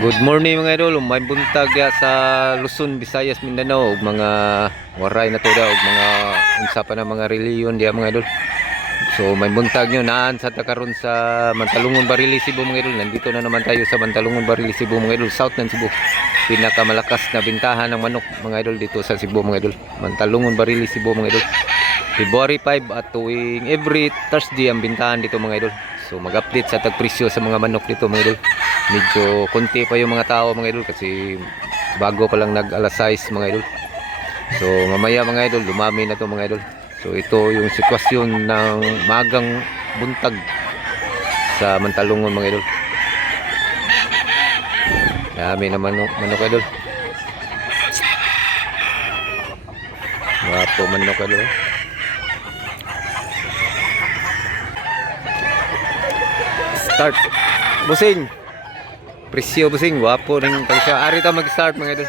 Good morning mga idol, may buntag ya sa Luzon, Visayas, Mindanao ug mga waray na to daw ug mga unsa pa na mga reliyon diya mga idol. So may buntag nyo naan sa takaron sa Mantalungon, Barili, Cebu mga idol. Nandito na naman tayo sa Mantalungon, Barili, Cebu mga idol, south ng Cebu. Pinakamalakas na bintahan ng manok mga idol dito sa Cebu mga idol. Mantalungon, Barili, Cebu mga idol. February 5 at tuwing every Thursday ang bintahan dito mga idol. So mag-update sa tagpresyo sa mga manok dito mga idol. Medyo konti pa yung mga tao mga idol kasi bago pa lang nag-alas 6 mga idol. So mamaya mga idol dumami na to mga idol. So ito yung sitwasyon ng magang buntag sa Mantalungon mga idol. Dami na manok idol. Wapo manok idol. Start busing presyo busing wapo ning tagsa ari ta mag-start mga idol.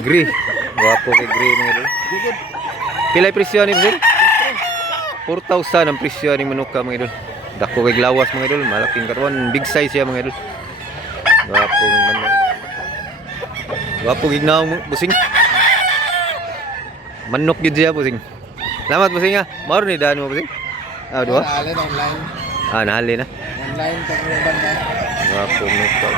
Gri wapo kay gri mga idol. Pilay presyo ni busing 4,000 ang presyo ni manuka mga idol. Dako kay lawas mga idol, malaking karon, big size siya mga idol. Wapo ng manok. Wapo gignaw busing. Manok gid siya busing. Salamat busing ha. Mao ni daan mo busing. Ah, duha. Online. Ah, nahali na. Online pagruban na. Wapo nito.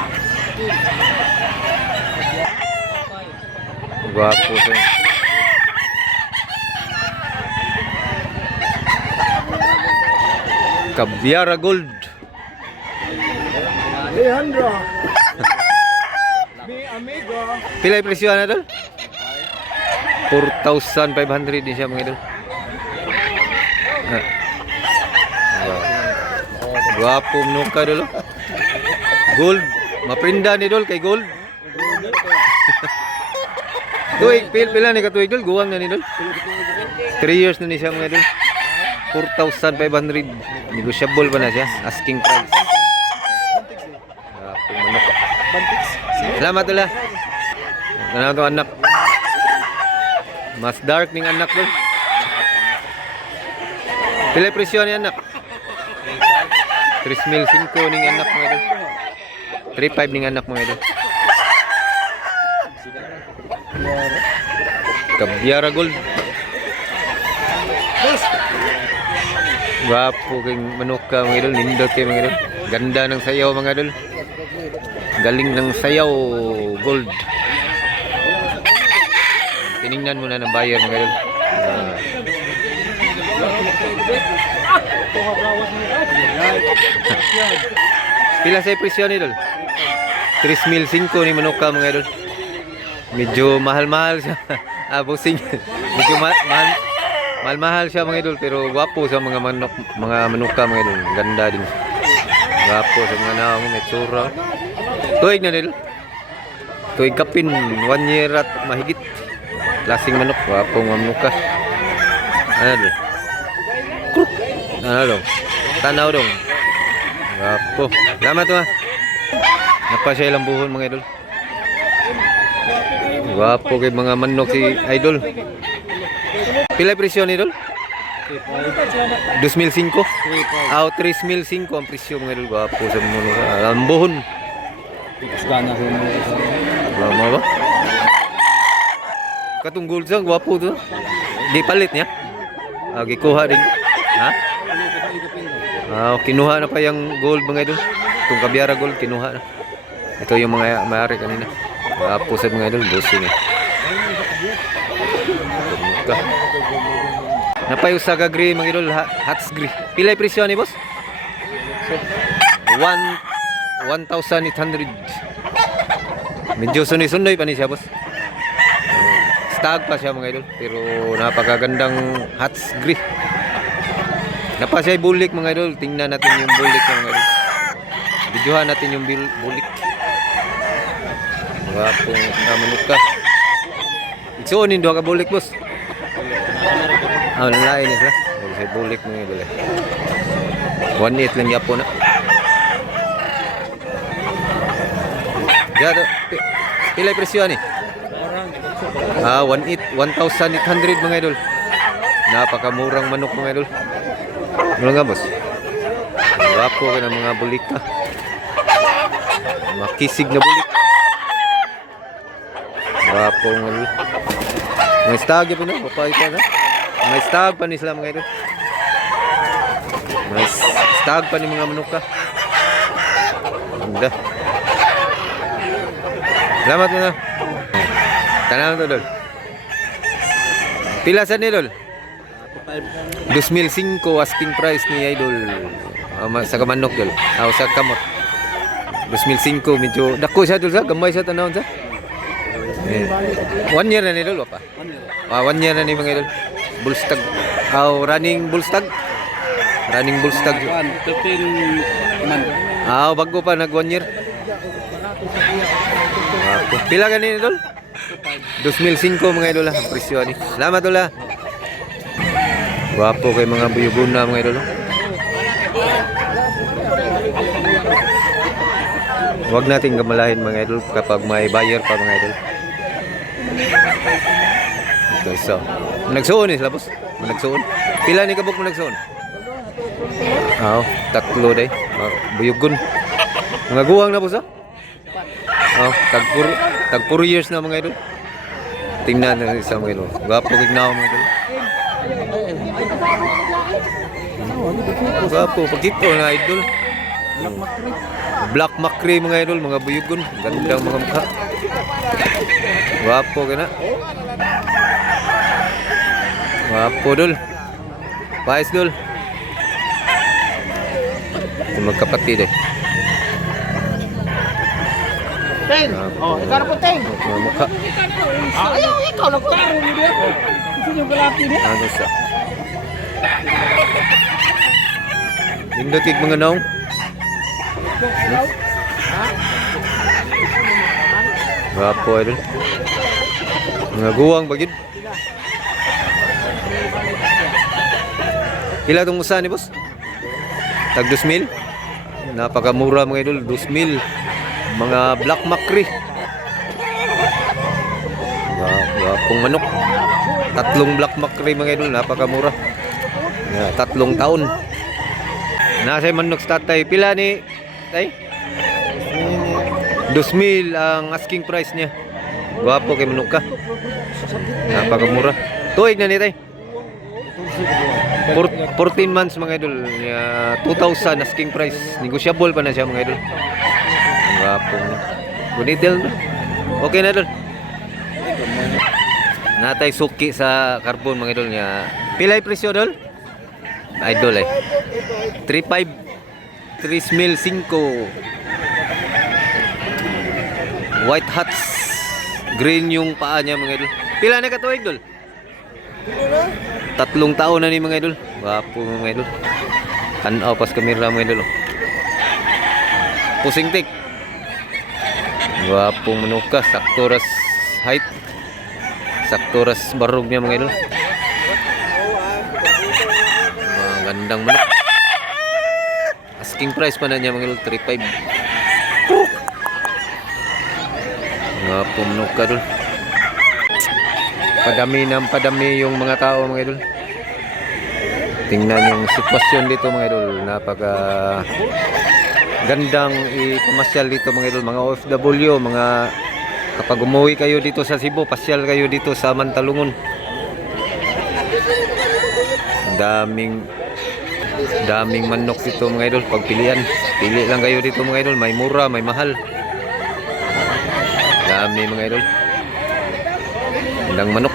Wapo siya. Caviara Gold. Leandro. Mi amigo. Pila yung presyo na doon? 4,500 din siya mga idol. Guwapo nuka dolo. Gold. Maprinda ni dol kay gold. Tuig pila ni katuig dol, guwang na ni dol. 3 years na ni siya mga dol. 4,500. Negotiable pa na siya. Asking price. Guwapo manok. Salamat dula. Ano to anak? Mas dark ning anak dol. Pila presyo ni anak? 3,500 ning anak mga idol. 3,500 ning anak mga idol. Caviara Gold. Wapo kay manuka mga idol, nindot kay mga idol. Ganda ng sayaw mga idol. Galing ng sayaw gold. Tiningnan mo na ng buyer mga idol. Pila sa presyo ni idol? 3,500 ni manuka mga idol. Medyo mahal-mahal siya. Busing. Medyo mahal-mahal siya mga idol pero gwapo sa mga manok, mga manuka mga idol. Ganda din. Gwapo sa mga nawa mo, may tsura. Tuig na idol. Tuig kapin, 1 year at mahigit. Lasing manok, gwapo mga manuka. Ano idol? Ano dong? Tanaw dong. Wapo. Salamat ha. Napasya ilang buhon mga idol. Wapo kay mga manok si idol. Pila presyo ni idol? 2,500. Ah, 3,500 ang presyo mga idol. Wapo sa manok. Ang buhon. Lama ba? Katong gold sang wapo to. Di palit niya. Ah, gikuha din. Ha? Kinuha na pa yung gold mga idol. Itong Caviara Gold kinuha na. Ito yung mga mayari kanina. Pusad mga idol, busing eh. Napayo sa gagri mga idol, hats gri. Pila yung presyo ni boss? 1,800. Medyo sunod-sunod pa ni siya boss. Stag pa siya mga idol, pero napakagandang hats gri. Napa siya bulik mga idol. Tingnan natin yung bulik mga idol. Videohan natin yung bulik. Wapong manuka. Iksuonin doon ka bulik boss. Lain ni sila. Siya bulik mga idol. 1,800 lang yapo na. Diyan pilay presyo ni? 1,800 mga idol. Napakamurang manok mga idol. Ano nga boss? Wapo ka ng mga bulika. Makisig na bulik. Wapo mga idol. May stag pa na, papayta na. May stag pa ni sila mga idol. May stag pa ni mga manok ka. Ganda. Salamat mo na. Tanaw to dol. Pila sa ni dol? 2005 asking price ni idol. Sa kamanok dol. Sa kamot. 2005 medyo dako siya dol sa gamay sa tanawon sa. 1 year na ni dol pa. 1 year na ni mga idol. Bullstag. Running bullstag. Running bullstag. 15 months. Bago pa nag 1 year. Pila ka ni idol? 2005 mga idol ang presyo ni. Salamat idol. Wapo kay mga buyuguna mga idol. Huwag nating gamalahin mga idol kapag may buyer pa mga idol. Ito isa. Nagsuon sila boss. Nagsuon. Pila ni kabuk mo nagsuon? Tatlo day. Buyugon. Mga guwang na boss tag 4 years na mga idol. Tingnan na isa mga idol. Gwapo gignaw mga idol. Gwapo pagkito na idol. Black Macri mga idol, mga buyugon, gandang mga mukha. Gwapo kana. Gwapo dol. Pais dol. Magkapatid eh. Teng. Ikaw na po, Teng. Mga mukha. Ayaw, ikaw na po. Gusto niyo galati niya? Ano sa? Indokig mga naong. Gwapo idol. Mga guwang bagid. Ila itong usa ni boss? Tag 2,000. Napakamura mga idol. 2,000. Mga Black Macri. Gwapong manok. 3 Black Macri mga idol. Napakamura. 3 taon. Nasa manok sa tatay. Pila ni tay? 2,000 ang asking price niya. Gwapo kay manok ka. Napakamura. Tuig na ni tay. 14 months mga idol. 2,000 asking price. Negotiable pa na siya mga idol. Gwapo. Bunitil no? Okay na idol. Natay suki sa carbon mga idol niya. Pilay presyo idol? Idol 3,500 3,500 White hats. Green yung paa niya mga idol. Pila na katuig idol? 3 taon na ni mga idol. Gwapo mga idol. Tanaw pas kamera mga idol. Pusing tik. Gwapo manuka. Saktoras height. Saktoras barog niya mga idol. Gandang manok. Asking price pa na niya mga idol 3,500. Mga pumunok ka dul. Padami yung mga tao mga idol. Tingnan yung sitwasyon dito mga idol. Napaka gandang ipamasyal dito mga idol. Mga OFW, mga kapag umuwi kayo dito sa Cebu, pasyal kayo dito sa Mantalungon. Daming manok dito mga idol. Pagpilian, pili lang kayo dito mga idol. May mura, may mahal. Dami mga idol. Gandang manok.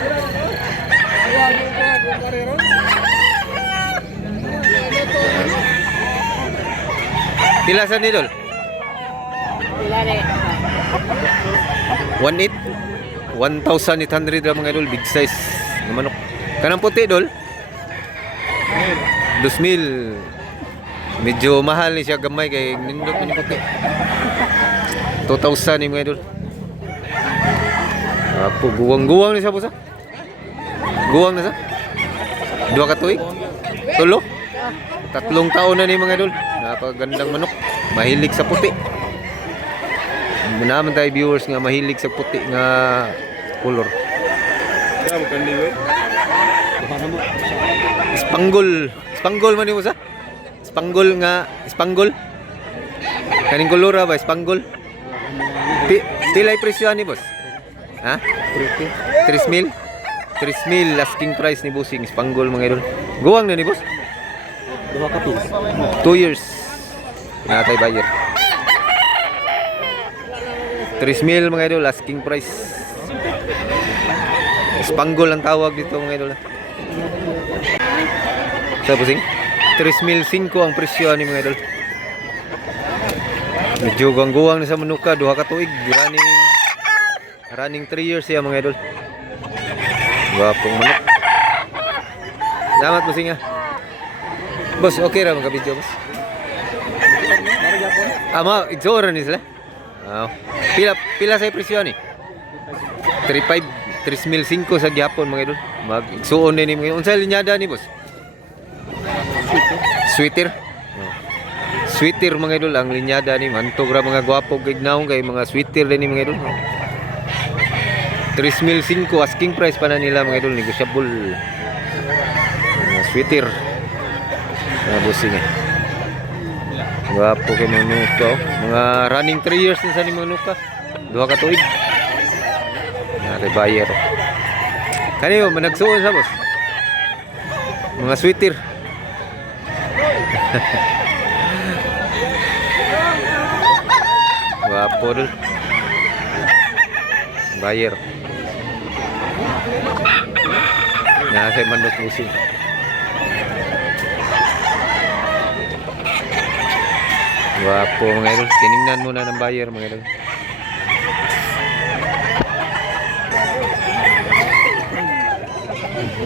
Pila sa idol? 1,800 1,800 lang mga idol. Big size ng manok. Kanang puti idol 2,000. Medyo mahal ni siya, gamay kay nindot ni puti. 2,000 ni mga idol. Apo guwang ni siya po sa. Guwang na sa. 2 ka tuig. 3 taon na ni mga idol. Napakagandang manok. Mahilig sa puti. Naman tayo viewers nga mahilig sa puti nga color. Spanggol man mo sa? Spanggol. Kaning kolora ba? Spanggol. Pilay presyo ni boss? Ha? 3,000? 3,000 asking price ni Bossing Spanggol mga idol. Guwang na ni boss? 2 years. Natay buyer. 3,000 mga idol asking price. Spanggol ang tawag dito mga idol. Sa Bossing? 3,500 ang presyo ni mga idol. Medyo guwang na sa manuka, duha ka tuig, running 3 years siya mga idol. Gwapong manok. Salamat Bossing ha. Boss, okay ra mga video boss. Igsora ni sila. Pila sa presyo ni? 3,500, 3,500 sa gyapon mga idol. Mag-igsuon din ni mga idol. Unsa linyada ni boss? Sweater. Sweater mga idol ang linyada ni mantog ra mga gwapo gignaw kay mga sweater din ni mga idol. 3,500 asking price pa na nila mga idol, negotiable. Mga sweater. Mga Bossing eh. Gwapo kay mga nuka. Mga running 3 years din sa ni mga nuka. Duha ka tuig. Nare buyer. Kaniyo managsuon sa boss. Mga sweater. Gwapo dul. Buyer. Nasa manok Bossing. Gwapo mga idol. Tinignan muna ng buyer mga idol.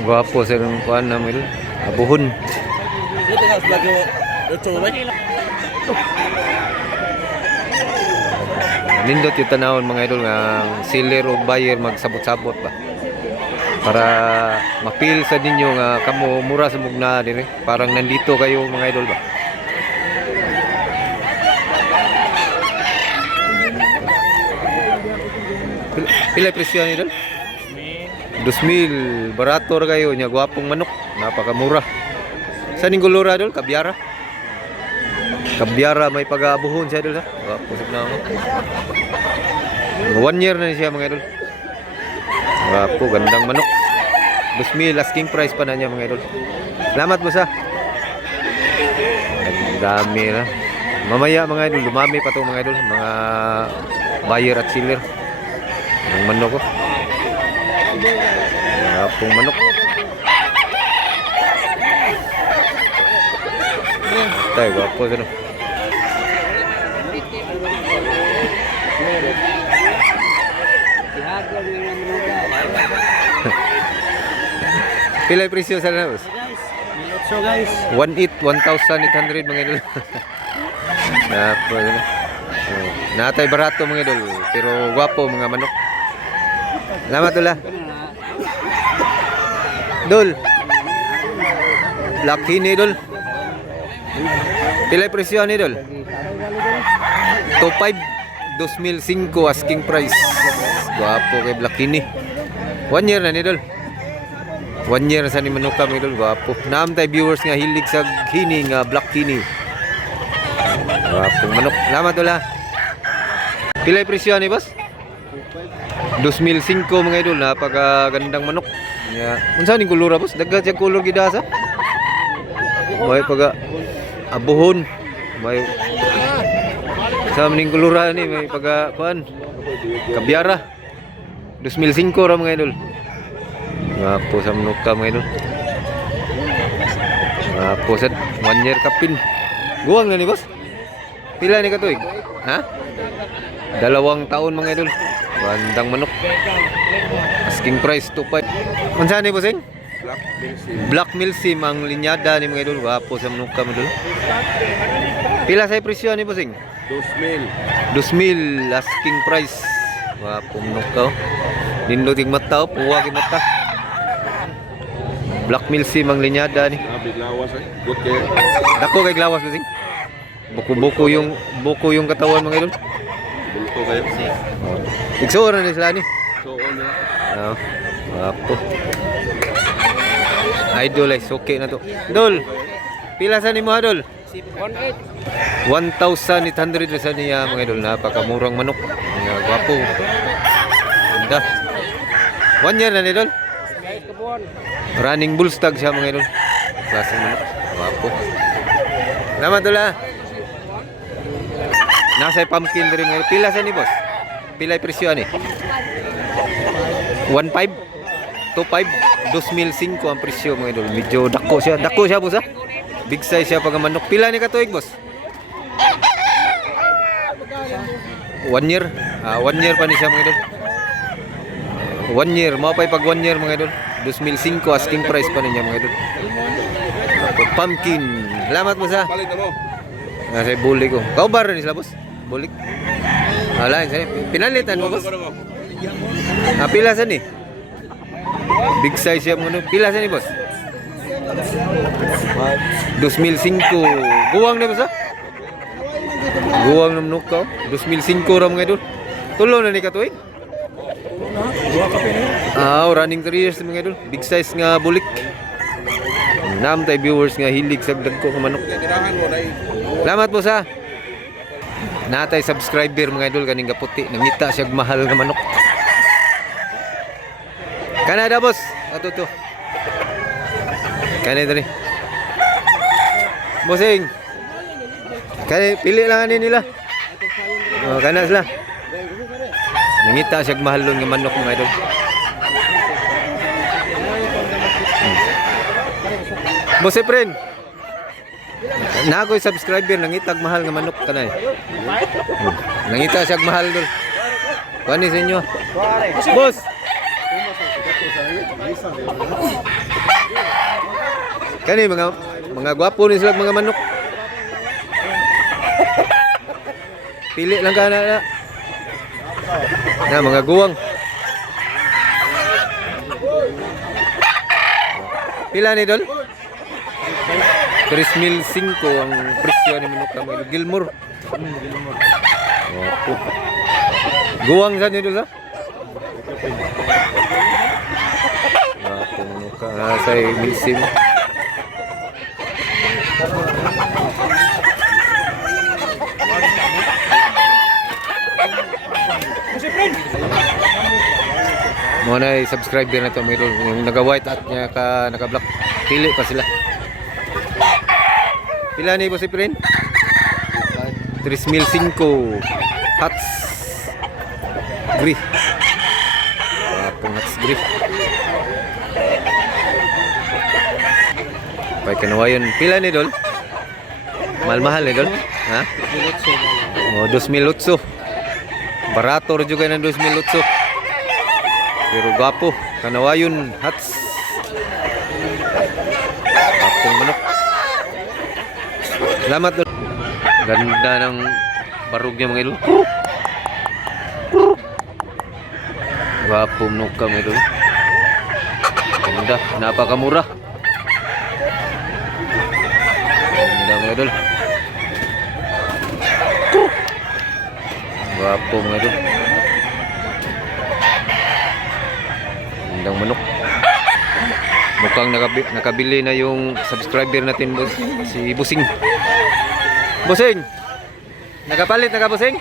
Gwapo sa ng kuan na mga idol. Abuhon. Nindot yung tanawon mga idol nga seller o buyer magsabot-sabot ba para mapil sa ninyo nga kamo mura sa mugna dire, parang nandito kayo mga idol ba. Pila presyo ni idol? 2,000. Barato ra kayo nya, gwapong manok, napakamura. Sa ning kulura idol? Kabyara. Kabyara may pag-aabuhon siya idol ha. Gwapo na ako. 1 year na siya mga idol. Gwapo, gandang manok. 2,000 asking price pa na niya mga idol. Salamat mo sa. Ang dami na. Mamaya mga idol, dumami pa to mga idol. Mga buyer at seller. Ang manok ko. Gwapong manok. Tayo, gwapo sa no. Pila presyo sa na boss? So guys, 1,800 mga idol. Napo na. Natay barato mga idol, pero gwapo mga manok. Salamat tula. Dol. Laki ni dol. Pila presyo ni dol? 2,500, 2,005 asking price. Gwapo kay Black Kini. 1 year na ni dol. 1 year na sa ni manuka mga idol, gwapo. Naam tay viewers nga hilig sa Kini nga Black Kini. Gwapong manok. Salamat tula. Pila presyo ni boss? 2,005 mga idol, napakagandang manok. Yeah. Unsa ning kulura boss? Daghan siya kulor gidasa. May pag abuhon, may sa ning kulura ni may pag kuan. Kabyara. 2,005 ra mga idol. Gwapo sa manuka mga idol. Gwapo sa 1 year kapin. Guwang na ni boss? Pila ni katuig? Ha? 2 taon mga idol. Bandang manok. Asking price 2,500. Unsa ni bossing? Black Milsim ang linyada ni mga idol. Gwapo sa manuka mga idol. Pila sa presyo ni bossing? 2,000 asking price. Gwapo manuka. Nindoting mata, puwag mata. Black Milsim ang linyada ni. good care. Dako kay glawas bossing. Buko yung katawan mga idol. Bulto kayo. Igsura ni sila ni. So on na. Gwapo. Idol ay okay na to. Dol. Pila sa nimo Dol? 1,800 sa niya mga idol. Napakamurang manok. Mga gwapo. Ganda. 1 year na ni idol. Running bull stag siya mga idol. Klaseng manok. Gwapo. Salamat idol ha. Nasa pumpkin rin ngayon. Pila sa ni boss? Pila presyo ani? 1.5? 2.5? 2,500 ang presyo mga idol. Medyo dako siya. Dako siya boss ha? Big size siya pag manok. Pila ni katuig boss? 1 year? 1 year pa ni siya mga idol. 1 year. Mapay pag 1 year mga idol. 2,500 asking price pa niya mga idol. Pumpkin. Salamat boss ha. Palit na mo. Nasa bulik ko. Kaubar ni sila boss. Bulik. Lain saya. Pinalitan mo boss. Pila sa ni? Big size siya mo. Pila sa ni boss? 2,500. Guwang na boss ha? Guwang na manok ka. 2,500 ra mga idol. Tulo na ni katuig. Running 3 years mga idol. Big size nga bulik. Nam tay viewers nga hilig sa dagko nga manok. Salamat boss ha. Natay subscriber mga idol kaning gaputi nangita siya mahal nga manok. Kanada boss. Ato to. Kanada ni. Bossing. Kani pili lang ani nila. Kana sila. Nangita siya mahal nga manok mga idol. Boss Efren. Na ako'y subscriber nangitag mahal nga manok kanay. Nangita siya mahal dol. Kuani sa inyo. Boss. Kani mga gwapo ni sila mga manok. Pili lang kana na mga guwang. Pila ni dol? 3,500 ang presyo ni manok kami. Gilmore. Opo. Guwang sa nito sa? Opo manok ka. Nasa milsim. Muna ay subscriber na ito mga idol. Yung naka-white at naka-black. Pili pa sila. Pila ni Boss Efren? 3,500 Hats Gris. Hats Gris. Pay kanawayon. Pila ni dol? Mahal-mahal ni dol? Ha? 2,800. Barato rin juga ng 2,800. Pero gapo. Kanawayon hats. Gapong manok. Salamat dol. Ganda ng barug niya mga idol. Gwapo manok ka mga idol. Ganda, napakamura. Ganda mga idol. Gwapo mga idol. Gandang manok. Mukhang nakabili na yung subscriber natin boss, si Busing. Busing! Nakapalit na ka Busing?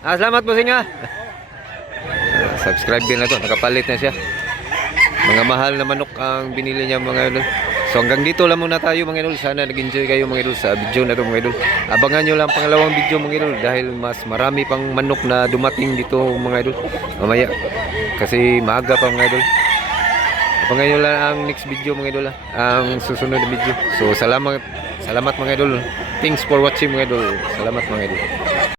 Salamat Busing ha! Subscriber na to, nakapalit na siya. Mga mahal na manok ang binili niya mga idol. So hanggang dito lang muna tayo mga idol. Sana nag-enjoy kayo mga idol sa video na to mga idol. Abangan nyo lang pangalawang video mga idol. Dahil mas marami pang manok na dumating dito mga idol. Mamaya. Kasi maaga pa mga idol. Abangan nyo lang ang next video mga idol ha. Ang susunod na video. So salamat mga idol. Thanks for watching mga idol. Salamat mga idol.